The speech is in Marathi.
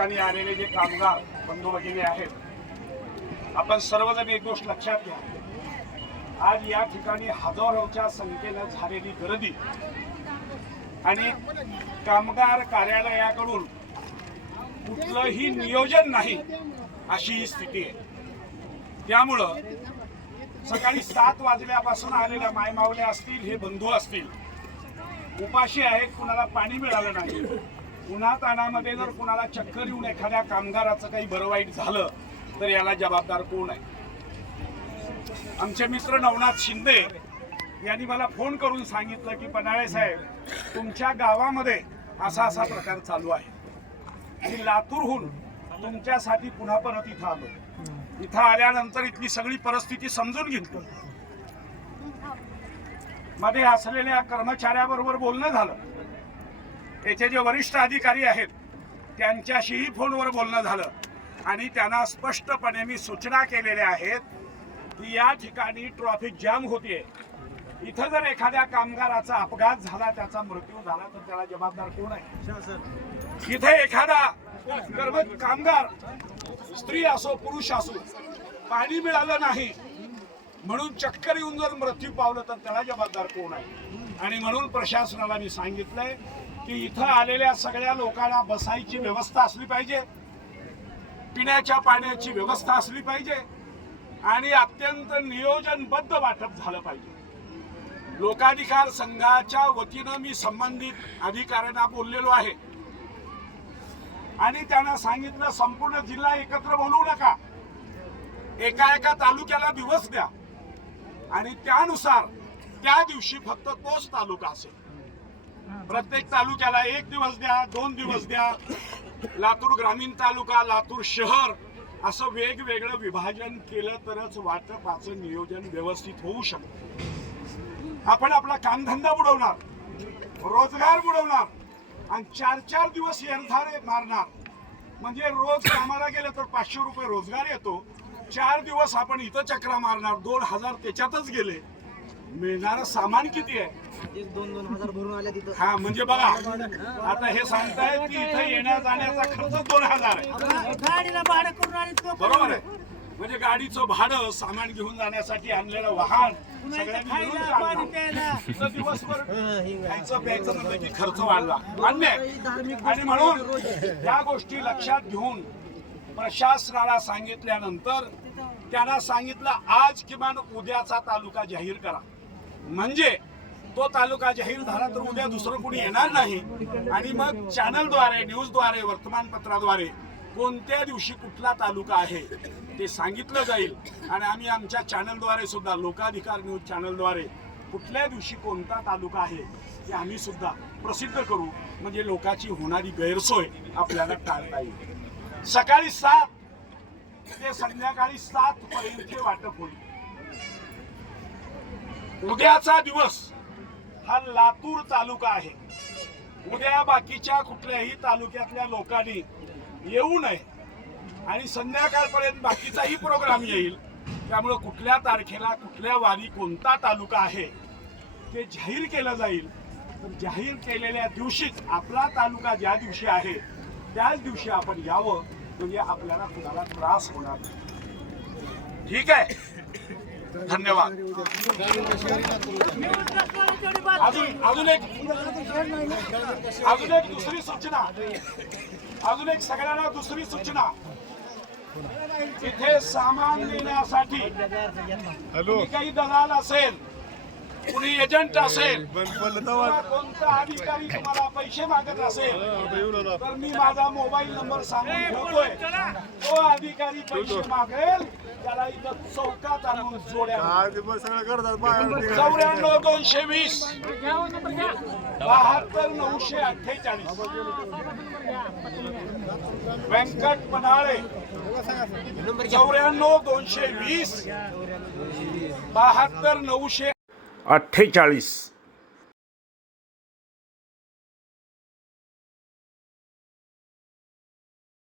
ठिकाणी आलेले जे कामगार बंधू भगिनी आहेत आपण सर्वजण एक गोष्ट लक्षात घ्या. आज या ठिकाणी हजारोच्या संख्येनं झालेली गर्दी आणि कामगार कार्यालयाकडून कुठलंही नियोजन नाही अशी ही स्थिती आहे. त्यामुळं सकाळी सात वाजल्यापासून आलेल्या मायमावल्या असतील हे बंधू असतील उपाशी आहेत कुणाला पाणी मिळालं नाही. उन्हा ताणामध्ये जर कुणाला चक्कर येऊन एखाद्या कामगाराचं काही बरं वाईट झालं तर याला जबाबदार कोण आहे? आमचे मित्र नवनाथ शिंदे यांनी मला फोन करून सांगितलं की पन्हाळे साहेब तुमच्या गावामध्ये असा असा प्रकार चालू आहे. आणि लातूरहून तुमच्यासाठी पुन्हा परत इथं आलो. इथं आल्यानंतर इथली सगळी परिस्थिती समजून घेतली. मध्ये असलेल्या कर्मचाऱ्याबरोबर बोलणं झालं. त्याचे जे वरिष्ठ अधिकारी आहेत त्यांच्याशीही फोनवर बोलणं झालं. आणि त्यांना स्पष्टपणे मी सूचना केलेल्या आहेत की या ठिकाणी ट्रॉफिक जाम होतीये. इथं जर एखाद्या कामगाराचा अपघात झाला त्याचा मृत्यू झाला तर त्याला जबाबदार कोण आहे? इथे एखादा कामगार स्त्री असो पुरुष असो पाणी मिळालं नाही म्हणून चक्कर येऊन जर मृत्यू पावलं तर त्याला जबाबदार कोण आहे? आणि म्हणून प्रशासनाला मी सांगितलंय की इथं आलेल्या सगळ्या लोकांना बसायची व्यवस्था असली पाहिजे. पिण्याच्या पाण्याची व्यवस्था असली पाहिजे. आणि अत्यंत नियोजनबद्ध वाटप झालं पाहिजे. लोकाधिकार संघाच्या वतीनं मी संबंधित अधिकाऱ्यांना बोललेलो आहे. आणि त्यांना सांगितलं संपूर्ण जिल्हा एकत्र बोलवू नका. एका एका तालुक्याला दिवस द्या. आणि त्यानुसार त्या दिवशी फक्त तोच तालुका असेल. प्रत्येक तालुक्याला एक दिवस द्या दोन दिवस द्या. लातूर ग्रामीण तालुका लातूर शहर असं वेगवेगळं विभाजन केलं तरच वाटपाचं नियोजन व्यवस्थित होऊ शकतं. आपण आपला कामधंदा बुडवणार रोजगार बुडवणार आणि चार चार दिवस येरधारे मारणार. म्हणजे रोज कामाला गेलं तर पाचशे रुपये रोजगार येतो. चार दिवस आपण इथं चक्रा मारणार. दोन हजार त्याच्यातच गेले. मिळणारं सामान किती आहे? दोन दोन हजार भरून आल्या तिथं. हा म्हणजे बघा. आता हे सांगतायत की इथं येण्या जाण्याचा खर्च दोन हजार आहे. गाडीला भाडं करून आणि तो बरोबर आहे. म्हणजे गाडीचं भाडं सामान घेऊन जाण्यासाठी आणलेलं वाहन दिवसभर खायचं प्यायचं म्हणलं की खर्च वाढला. मान्य आहे. आणि म्हणून या गोष्टी लक्षात घेऊन प्रशासनाला सांगितल्यानंतर त्यांना सांगितलं आज किमान उद्याचा तालुका जाहीर करा. म्हणजे तो तालुका जाहीर झाला तर उद्या दुसरं कोणी येणार नाही. आणि मग चॅनलद्वारे न्यूजद्वारे वर्तमानपत्राद्वारे कोणत्या दिवशी कुठला तालुका आहे ते सांगितलं जाईल. आणि आम्ही आमच्या चॅनलद्वारे सुद्धा लोकाधिकार न्यूज चॅनलद्वारे कुठल्या दिवशी कोणता तालुका आहे ते आम्ही सुद्धा प्रसिद्ध करू. म्हणजे लोकांची होणारी गैरसोय आपल्याला टाळता येईल. सकाळी सात ते संध्याकाळी सात पर्यंत वाटप होईल. उद्याचा दिवस हा लातूर तालुका आहे. उद्या बाकीच्या कुठल्याही तालुक्यातल्या लोकांनी येऊ नये आणि संध्याकाळपर्यंत बाकीचाही प्रोग्राम येईल. त्यामुळं कुठल्या तारखेला कुठल्या वारी कोणता तालुका आहे ते जाहीर केलं जाईल. तर जाहीर केलेल्या दिवशीच आपला तालुका ज्या दिवशी आहे त्याच दिवशी आपण यावं म्हणजे आपल्याला कुणाला त्रास होणार नाही. ठीक आहे? धन्यवाद. अजून अजून एक अजून एक दुसरी सूचना. अजून एक सगळ्यांना दुसरी सूचना. इथे सामान देण्यासाठी कुणी काही दलाल असेल कुणी एजंट असेल कोणता अधिकारी तुम्हाला पैसे मागत असेल तर मी माझा मोबाईल नंबर सांगून ठेवतोय. तो अधिकारी पैसे मागेल त्याला इथं चौकात आणून जोड्या चौऱ्याण्णव दोनशे वीस. बहात्तर नऊशे अठ्ठेचाळीस. व्यंकट पनाळे चौऱ्याण्णव दोनशे वीस. बहात्तर नऊशे अठ्ठेचाळीस